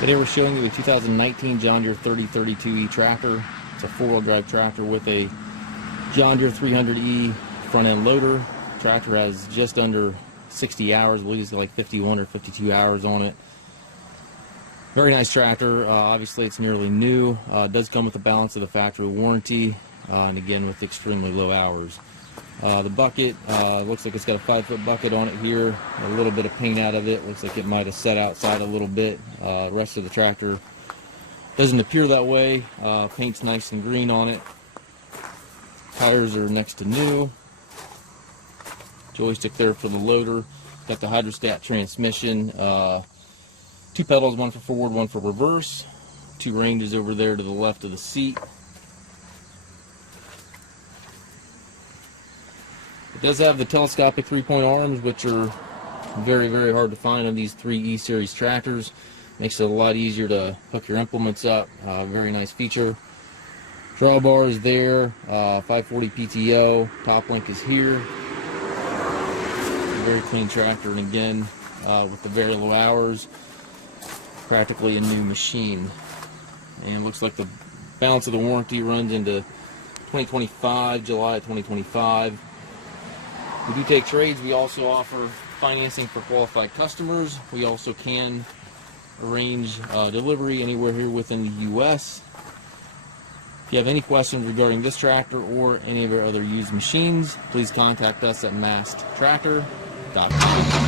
Today we're showing you a 2019 John Deere 3032E tractor. It's a four-wheel drive tractor with a John Deere 300E front end loader. The tractor has just under 60 hours, I believe it's like 51 or 52 hours on it. Very nice tractor. Obviously it's nearly new. It does come with a balance of the factory warranty, and again with extremely low hours. The bucket looks like it's got a 5-foot bucket on it here. A little bit of paint out of it. Looks like it might have set outside a little bit. The rest of the tractor doesn't appear that way. Paint's nice and green on it. Tires are next to new. Joystick there for the loader. Got the hydrostat transmission. Two pedals, one for forward, one for reverse. Two ranges over there to the left of the seat. It does have the telescopic 3-point arms, which are very, very hard to find on these 3E series tractors. Makes it a lot easier to hook your implements up. Very nice feature. Drawbar is there. 540 PTO. Top link is here. Very clean tractor, and again, with the very low hours, practically a new machine. And looks like the balance of the warranty runs into 2025, July of 2025. We do take trades. We also offer financing for qualified customers. We also can arrange delivery anywhere here within the U.S. If you have any questions regarding this tractor or any of our other used machines, please contact us at maskedtractor.com.